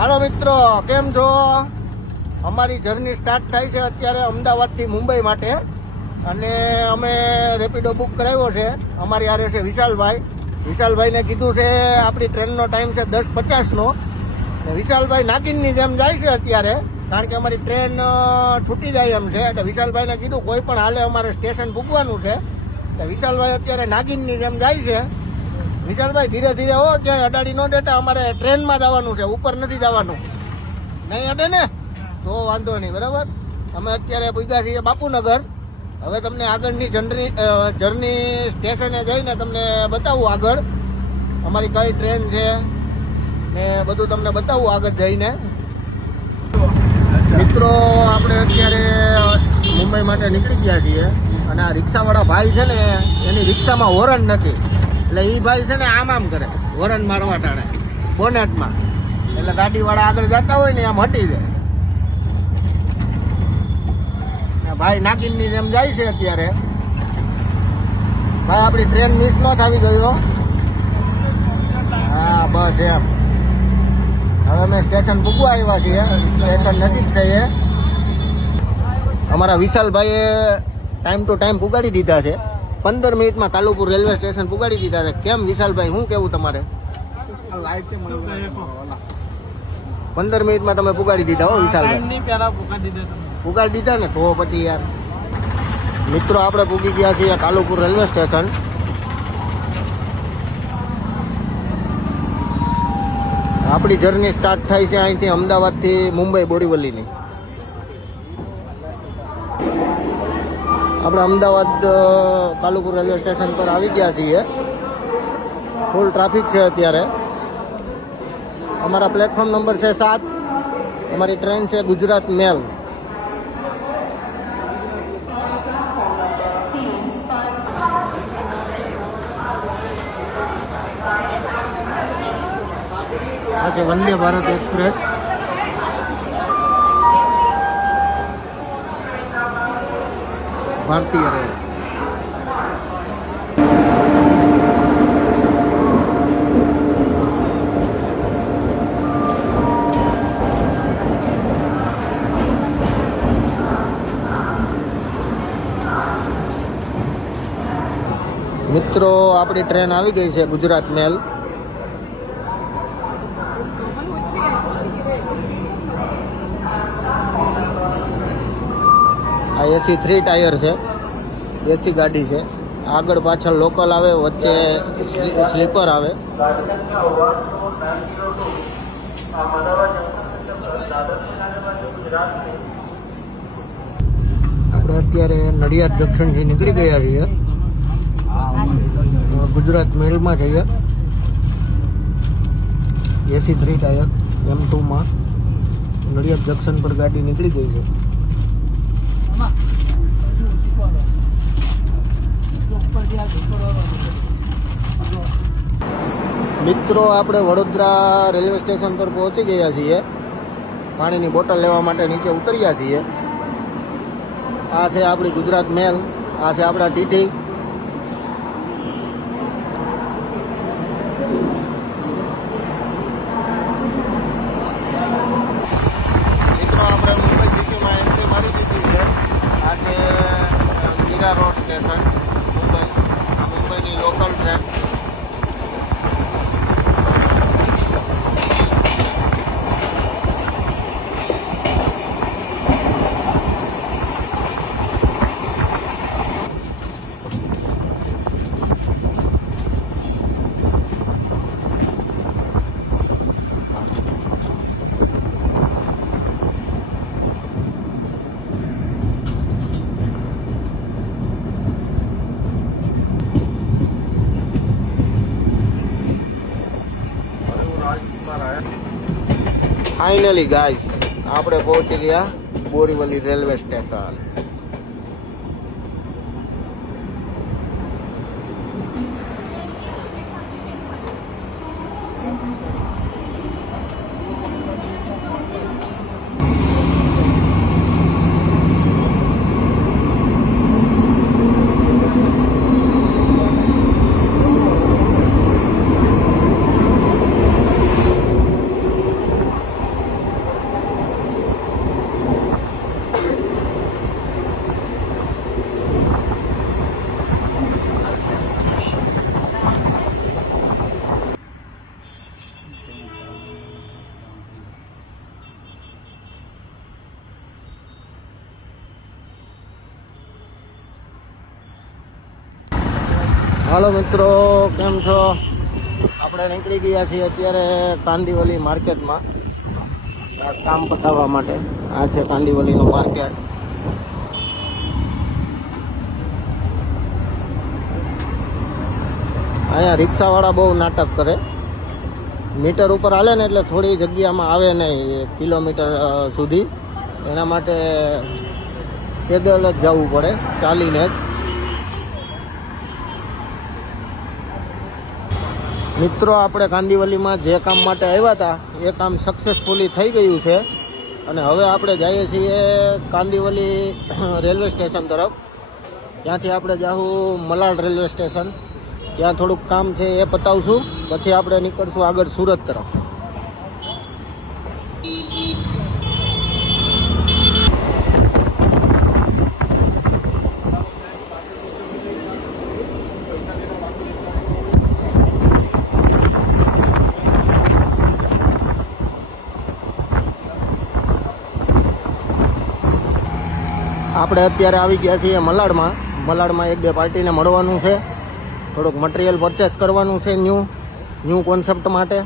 હાલો મિત્રો, કેમ છો? અમારી જર્ની સ્ટાર્ટ થાય છે અત્યારે અમદાવાદથી મુંબઈ માટે, અને અમે રેપિડો બુક કરાવ્યો છે. અમારી હારે છે વિશાલભાઈને કીધું છે આપણી ટ્રેનનો ટાઈમ છે 10:50નો. વિશાલભાઈ નાગિનની જેમ જાય છે અત્યારે, કારણ કે અમારી ટ્રેન છૂટી જાય એમ છે. એટલે વિશાલભાઈને કીધું કોઈ પણ હાલે અમારે સ્ટેશન પૂગવાનું છે. એટલે વિશાલભાઈ અત્યારે નાગિનની જેમ જાય છે. વિશાલભાઈ ધીરે ધીરે હો, ક્યાંય અડાડી ન દેતા. અમારે ટ્રેનમાં જવાનું છે, ઉપર નથી જવાનું. નહીં અડે ને તો વાંધો નહીં, બરાબર. અમે અત્યારે પૂગ્યા છીએ બાપુનગર. હવે તમને આગળની જર્ની સ્ટેશને જઈને તમને બતાવું આગળ અમારી કઈ ટ્રેન છે ને બધું તમને બતાવું આગળ જઈને. મિત્રો, આપણે અત્યારે મુંબઈ માટે નીકળી ગયા છીએ, અને આ રિક્ષાવાળા ભાઈ છે ને એની રિક્ષામાં હોરન નથી. એટલે એ ભાઈ છે ને આમ કરે, હોરન મારવા ટાણે બોનેટમાં. એટલે ગાડીવાળા આગળ જતા હોય ને આમ હટી જાય. ભાઈ નાગિનની જેમ જાય છે અત્યારે. ભાઈ આપણી ટ્રેન મિસ ન થવી ગયો. હા બસ એમ. હવે અમે સ્ટેશન પૂગવા આવ્યા છીએ. સ્ટેશન નજીક છે એ. અમારા વિશાલભાઈએ ટાઈમ ટુ ટાઈમ પુગાડી દીધા છે. 15 મિનિટમાં કાલુપુર રેલવે સ્ટેશન પુગાડી દીધા છે. કેમ વિશાલભાઈ, શું કેવું તમારે? 15 મિનિટમાં તમે પુગાડી દીધા હો વિશાલભાઈ. પુગાડી દીધા ને તો પછી યાર. મિત્રો, આપણે પૂગી ગયા છીએ કાલુપુર રેલવે સ્ટેશન. આપણી જર્ની સ્ટાર્ટ થાય છે અહીંથી અમદાવાદથી મુંબઈ બોરીવલીની. આપણે અમદાવાદ કાલુપુર રેલવે સ્ટેશન પર આવી ગયા છીએ. ફૂલ ટ્રાફિક છે અત્યારે. અમારા પ્લેટફોર્મ નંબર છે 7. અમારી ટ્રેન છે ગુજરાત મેલ. આ છે વંદે ભારત એક્સપ્રેસ. ભારતીય રેલ. મિત્રો, આપણી ટ્રેન આવી ગઈ છે ગુજરાત મેલ. આ એસી 3 ટાયર છે, એસી ગાડી છે. આગળ પાછળ લોકલ આવે, વચ્ચે સ્લીપર આવે. આપણે અત્યારે નડિયાદ જંકશનથી નીકળી ગયા છીએ. ગુજરાત મેલમાં જઈએ. એસી 3 ટાયર M2માં નડિયાદ જંકશન પર ગાડી નીકળી ગઈ છે. મિત્રો, આપણે વડોદરા રેલવે સ્ટેશન પર પહોંચી ગયા છીએ. પાણીની બોટલ લેવા માટે નીચે ઉતર્યા છીએ. આ છે આપણી ગુજરાત મેલ. આ છે આપણા ટીટી. મિત્રો, આપણે મુંબઈ સિટીમાં એન્ટ્રી મારી દીધી છે. આ છે મીરા રોડ સ્ટેશન મુંબઈ. આ મુંબઈની લોકલ ટ્રેન. ફાઇનલી ગાઈસ, આપણે પહોંચી ગયા બોરીવલી રેલવે સ્ટેશન. હાલો મિત્રો, કેમ છો? આપણે નીકળી ગયા છીએ અત્યારે કાંદીવલી માર્કેટમાં કામ પતાવવા માટે. આ છે કાંદીવલીનું માર્કેટ. અહીંયા રિક્ષાવાળા બહુ નાટક કરે. મીટર ઉપર હાલે ને એટલે થોડી જગ્યામાં આવે નહીં કિલોમીટર સુધી. એના માટે પેદલ જ જવું પડે, ચાલીને જ. મિત્રો, આપણે કાંદીવલીમાં જે કામ માટે આવ્યા હતા એ કામ સક્સેસફુલી થઈ ગયું છે અને હવે આપણે જઈએ છીએ કાંદીવલી રેલવે સ્ટેશન તરફ. ત્યાંથી આપણે જાઉં મલાડ રેલવે સ્ટેશન. ત્યાં થોડુંક કામ છે એ પતાવશું, પછી આપણે નીકળશું આગળ સુરત તરફ. આપણે અત્યારે આવી ગયા છીએ મલાડમાં. મલાડમાં એક બે પાર્ટીને મળવાનું છે, થોડુંક મટીરિયલ પરચેસ કરવાનું છે ન્યૂ કોન્સેપ્ટ માટે.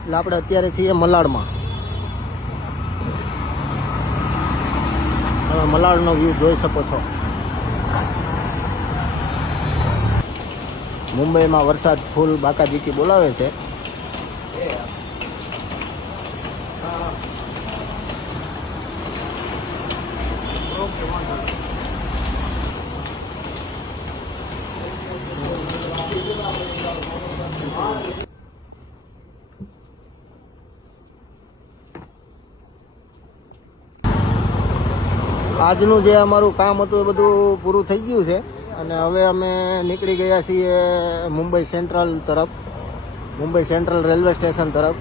એટલે આપણે અત્યારે છીએ મલાડમાં. તમે મલાડનો વ્યૂ જોઈ શકો છો. મુંબઈમાં વરસાદ ફૂલ બાકાજીકી બોલાવે છે. આજનું જે અમારું કામ હતું એ બધું પૂરું થઈ ગયું છે અને હવે અમે નીકળી ગયા છીએ મુંબઈ સેન્ટ્રલ તરફ, મુંબઈ સેન્ટ્રલ રેલવે સ્ટેશન તરફ.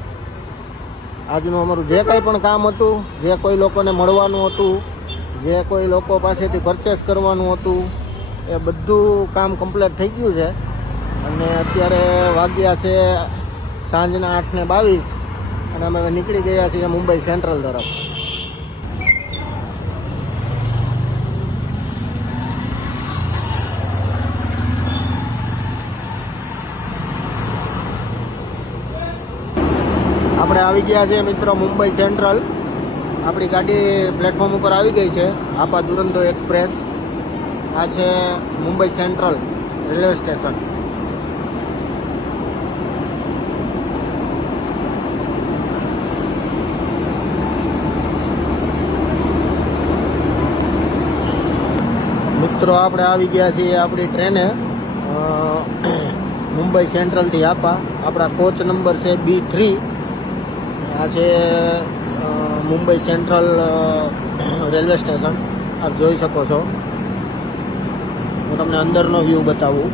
આજનું અમારું જે કંઈ પણ કામ હતું, જે કોઈ લોકોને મળવાનું હતું, જે કોઈ લોકો પાસેથી પરચેસ કરવાનું હતું, એ બધું કામ કમ્પ્લીટ થઈ ગયું છે. અને અત્યારે વાગ્યા છે સાંજના 8:22 અને અમે નીકળી ગયા છીએ મુંબઈ સેન્ટ્રલ તરફ. આપણે આવી ગયા છીએ મિત્રો મુંબઈ સેન્ટ્રલ. આપણી ગાડી પ્લેટફોર્મ ઉપર આવી ગઈ છે, આપા દુરંતો એક્સપ્રેસ. આ છે મુંબઈ સેન્ટ્રલ રેલવે સ્ટેશન. મિત્રો, આપણે આવી ગયા છીએ આપણી ટ્રેને મુંબઈ સેન્ટ્રલથી આપા. આપણા કોચ નંબર છે B3. આ છે મુંબઈ સેન્ટ્રલ રેલવે સ્ટેશન. આપ જોઈ શકો છો. હું તમને અંદરનો વ્યૂ બતાવું.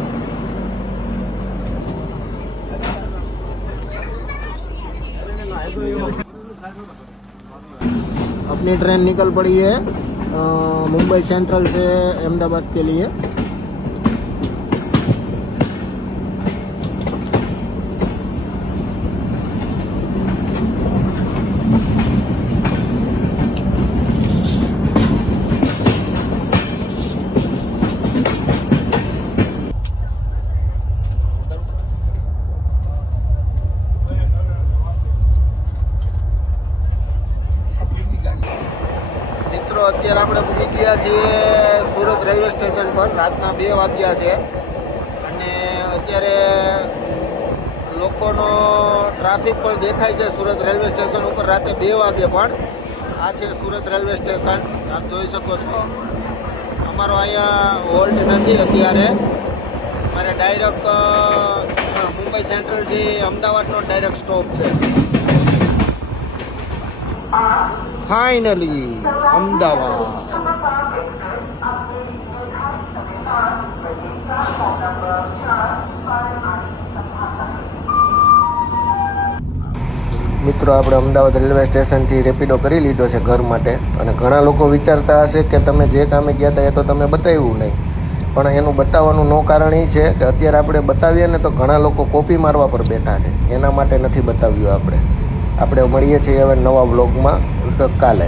अपनी ट्रेन निकल पड़ी है मुंबई सेंट्रल से अहमदाबाद के लिए. અત્યારે આપણે પૂરી ગયા છીએ સુરત રેલવે સ્ટેશન પર. રાતના 2 વાગ્યા છે અને અત્યારે લોકોનો ટ્રાફિક પણ દેખાય છે સુરત રેલવે સ્ટેશન ઉપર રાતે 2 વાગે પણ. આ છે સુરત રેલવે સ્ટેશન, આપ જોઈ શકો છો. અમારો અહીંયા હોલ્ટ નથી અત્યારે. મારે ડાયરેક્ટ મુંબઈ સેન્ટ્રલથી અમદાવાદનો ડાયરેક્ટ સ્ટોપ છે. ફાઇનલી અમદાવાદ. મિત્રો, આપણે અમદાવાદ રેલવે સ્ટેશનથી રેપિડો કરી લીધો છે ઘર માટે. અને ઘણા લોકો વિચારતા હશે કે તમે જે કામે ગયા હતા એ તો તમે બતાવ્યું નહીં. પણ એનું બતાવવાનું નો કારણ એ છે કે અત્યારે આપણે બતાવીએ ને તો ઘણા લોકો કોપી મારવા પર બેઠા છે. એના માટે નથી બતાવ્યું આપણે. મળીએ છીએ હવે નવા વ્લોગમાં કાલે.